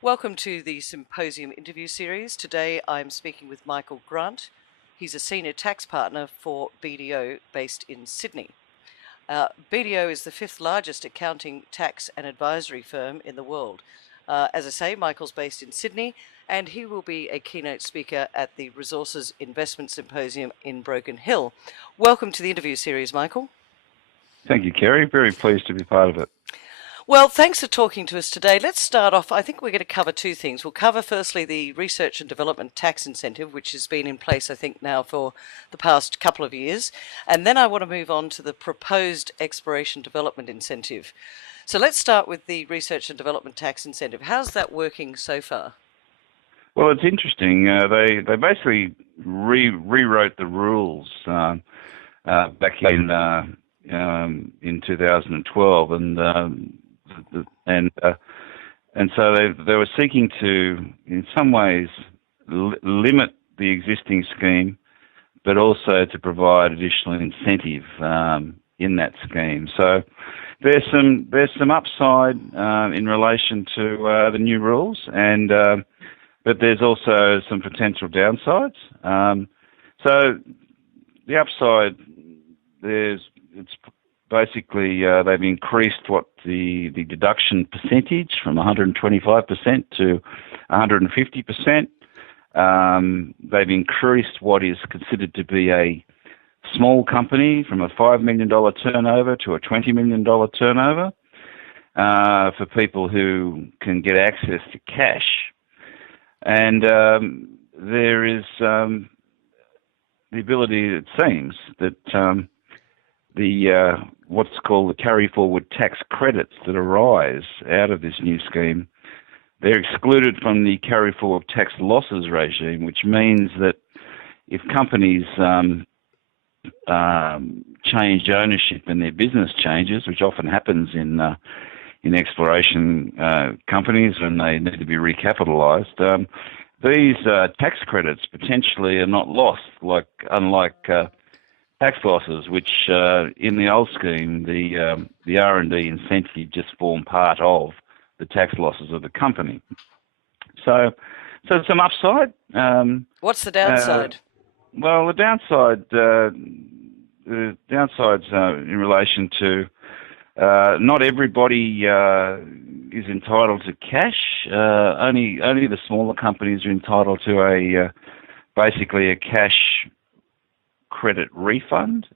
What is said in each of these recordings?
Welcome to the Symposium interview series. Today I'm speaking with Michael Grant. He's a senior tax partner for BDO based in Sydney. BDO is the fifth largest accounting, tax and advisory firm in the world. As I say, Michael's based in Sydney and he will be a keynote speaker at the Resources Investment Symposium in Broken Hill. Welcome to the interview series, Michael. Thank you, Kerry. Very pleased to be part of it. Well, thanks for talking to us today. Let's start off. I think we're going to cover two things. We'll cover firstly the Research and Development Tax Incentive, which has been in place, I think, now for the past couple of years. And then I want to move on to the proposed Exploration Development Incentive. So let's start with the Research and Development Tax Incentive. How's that working so far? Well, it's interesting. They basically rewrote the rules back in 2012, and so they were seeking to, in some ways, limit the existing scheme, but also to provide additional incentive in that scheme. So there's some upside in relation to the new rules, but there's also some potential downsides. So the upside, it's basically they've increased the deduction percentage from 125% to 150%. They've increased what is considered to be a small company from a $5 million turnover to a $20 million turnover for people who can get access to cash. And there is the ability, it seems, that what's called the carry-forward tax credits that arise out of this new scheme, they're excluded from the carry-forward tax losses regime, which means that if companies change ownership and their business changes, which often happens in exploration companies when they need to be recapitalised, these tax credits potentially are not lost, unlike tax losses, which in the old scheme, the R&D incentive just formed part of the tax losses of the company. So some upside. What's the downside? Well, the downside's in relation to not everybody is entitled to cash. Only the smaller companies are entitled to basically a cash credit refund,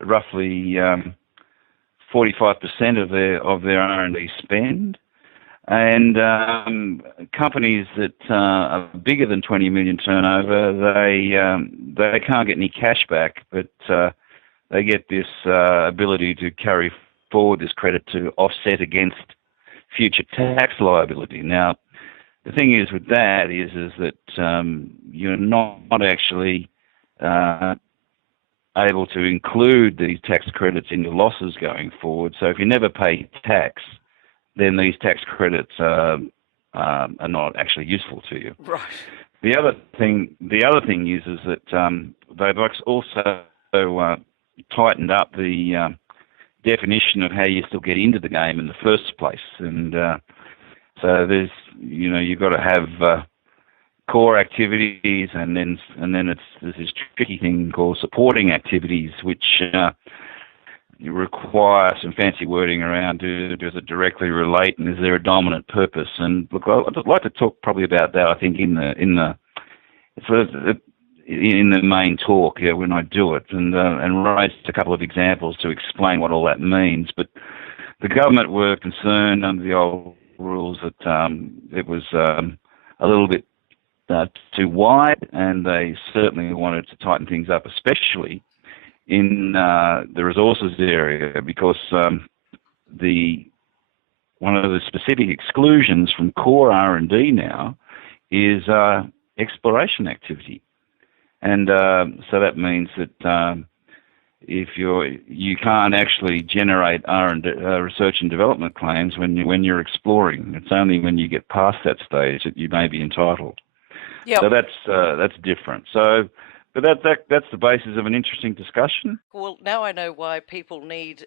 roughly 45% of their R&D spend, and companies that are bigger than 20 million turnover, they can't get any cash back, but they get this ability to carry forward this credit to offset against future tax liability. Now, the thing is with that is that you're not actually able to include these tax credits in your losses going forward. So if you never pay tax, then these tax credits are not actually useful to you. Right. The other thing is that they've also tightened up the definition of how you still get into the game in the first place, and so there's you've got to have core activities, and then there's this tricky thing called supporting activities, which you require some fancy wording around. Does it directly relate, and is there a dominant purpose? And look, I'd like to talk probably about that. I think in the main talk when I do it, and raise a couple of examples to explain what all that means. But the government were concerned under the old rules that it was a little bit too wide, and they certainly wanted to tighten things up, especially in the resources area, because one of the specific exclusions from core R&D now is exploration activity, and so that means that if you can't actually generate R&D research and development claims when you're exploring. It's only when you get past that stage that you may be entitled. Yep. So that's different. So, but that's the basis of an interesting discussion. Well, now I know why people need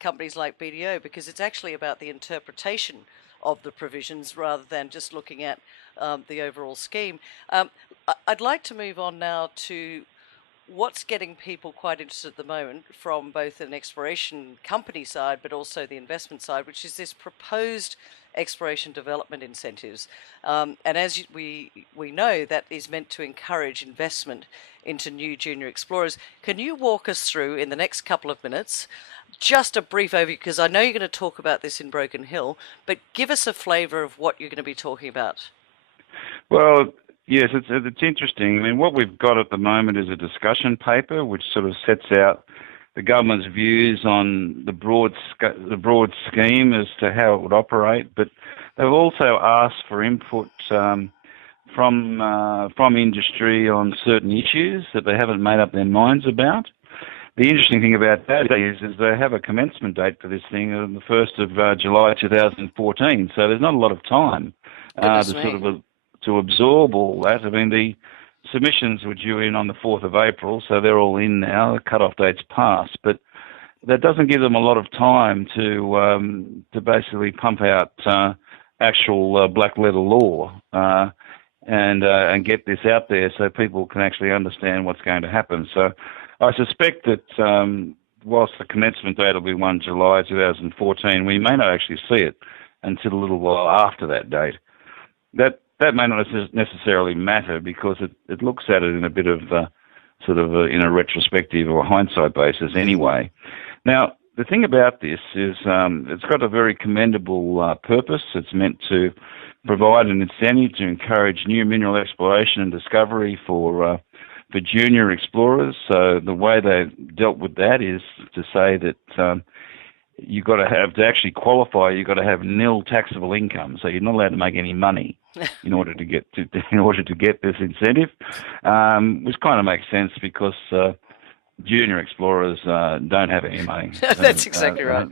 companies like BDO, because it's actually about the interpretation of the provisions rather than just looking at the overall scheme. I'd like to move on now to what's getting people quite interested at the moment from both an exploration company side but also the investment side, which is this proposed exploration development incentives. And as we know, that is meant to encourage investment into new junior explorers. Can you walk us through, in the next couple of minutes, just a brief overview, because I know you're going to talk about this in Broken Hill, but give us a flavour of what you're going to be talking about. Well, yes, it's interesting. I mean, what we've got at the moment is a discussion paper which sort of sets out the government's views on the broad scheme as to how it would operate, but they've also asked for input from industry on certain issues that they haven't made up their minds about. The interesting thing about that is they have a commencement date for this thing on the 1st of July 2014, so there's not a lot of time to absorb all that. I mean, the submissions were due in on the 4th of April, so they're all in now. The cut-off date's passed, but that doesn't give them a lot of time to basically pump out actual black-letter law and get this out there so people can actually understand what's going to happen. So I suspect that whilst the commencement date will be 1 July 2014, we may not actually see it until a little while after that date. That may not necessarily matter because it looks at it in a bit of in a retrospective or hindsight basis anyway. Now, the thing about this is it's got a very commendable purpose. It's meant to provide an incentive to encourage new mineral exploration and discovery for junior explorers. So the way they dealt with that is to say that you've got to have, to actually qualify, you've got to have nil taxable income. So you're not allowed to make any money in order to get this incentive, which kind of makes sense because junior explorers don't have any money. That's exactly right.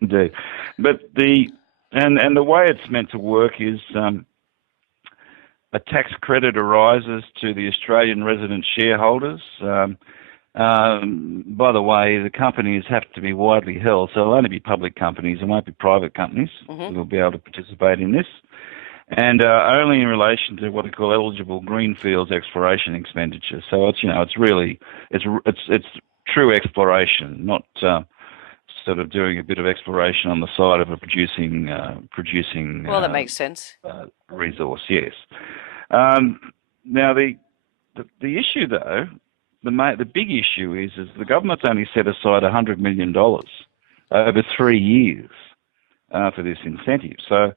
Indeed. But the way it's meant to work is a tax credit arises to the Australian resident shareholders. By the way, the companies have to be widely held, so they'll only be public companies. It won't be private companies who will be able to participate in this. And only in relation to what we call eligible greenfields exploration expenditure. So it's really true exploration, not sort of doing a bit of exploration on the side of a producing. Well, that makes sense. Resource, yes. Now the issue though, the big issue is the government's only set aside $100 million over 3 years for this incentive. So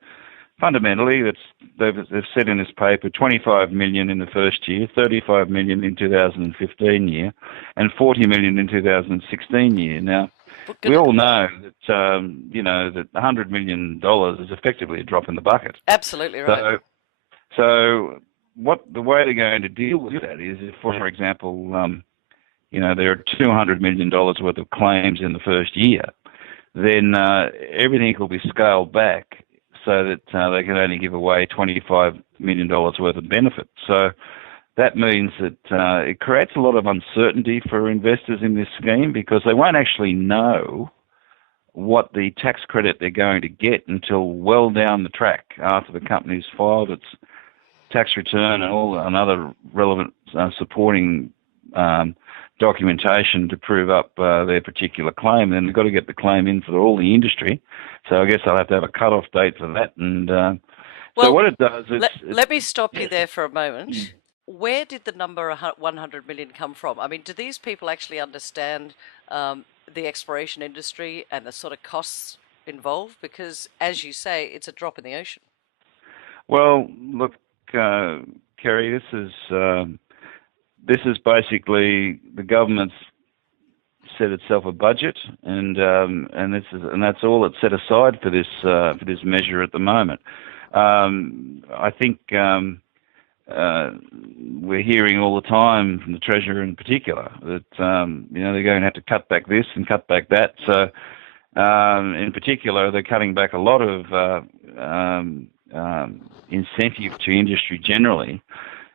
fundamentally, they've said in this paper $25 million in the first year, $35 million in 2015 year, and $40 million in 2016 year. Now, we all know that that $100 million is effectively a drop in the bucket. Absolutely right. So the way they're going to deal with that is, if, for example, there are $200 million worth of claims in the first year, then everything will be scaled back so that they can only give away $25 million worth of benefit. So that means that it creates a lot of uncertainty for investors in this scheme because they won't actually know what the tax credit they're going to get until well down the track after the company's filed its tax return and other relevant supporting documentation to prove up their particular claim. Then they've got to get the claim in for all the industry. So I guess I'll have to have a cut-off date for that. And so what it does is... Let me stop you there for a moment. Where did the number 100 million come from? I mean, do these people actually understand the exploration industry and the sort of costs involved? Because, as you say, it's a drop in the ocean. Well, look, Kerry, this is basically the government's set itself a budget, and that's all it's set aside for this measure at the moment. I think we're hearing all the time from the Treasurer in particular that they're going to have to cut back this and cut back that. So in particular, they're cutting back a lot of incentive to industry generally.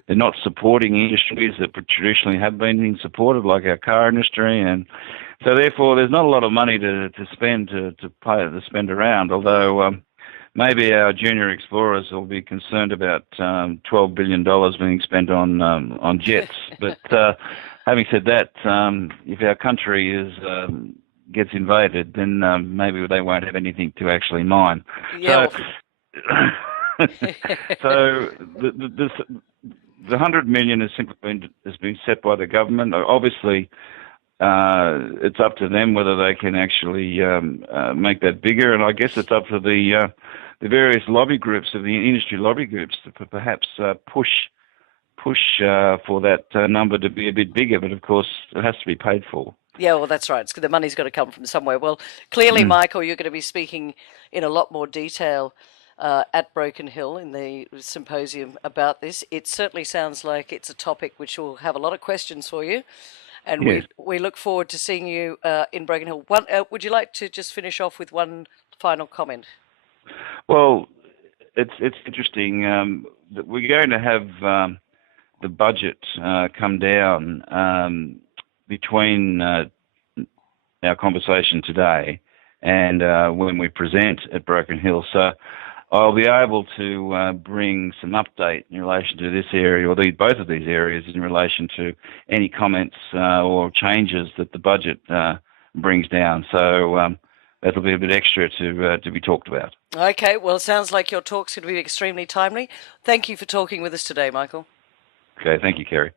They're not supporting industries that traditionally have been supported, like our car industry, and so therefore there's not a lot of money to spend to spend around. Although maybe our junior explorers will be concerned about $12 billion being spent on jets. But having said that, if our country gets invaded, then maybe they won't have anything to actually mine. Yeah. So the $100 million has been set by the government. Obviously, it's up to them whether they can actually make that bigger, and I guess it's up to the various lobby groups, of the industry lobby groups, to perhaps push for that number to be a bit bigger. But of course, it has to be paid for. Yeah, well, that's right. The money's got to come from somewhere. Well, clearly, Michael, you're going to be speaking in a lot more detail at Broken Hill in the symposium about this. It certainly sounds like it's a topic which will have a lot of questions for you, and Yes. we look forward to seeing you in Broken Hill. Would you like to just finish off with one final comment? Well, it's interesting that we're going to have the budget come down between our conversation today and when we present at Broken Hill. So I'll be able to bring some update in relation to this area, or both of these areas, in relation to any comments or changes that the budget brings down. So that'll be a bit extra to be talked about. Okay, well, it sounds like your talk's going to be extremely timely. Thank you for talking with us today, Michael. Okay, thank you, Kerry.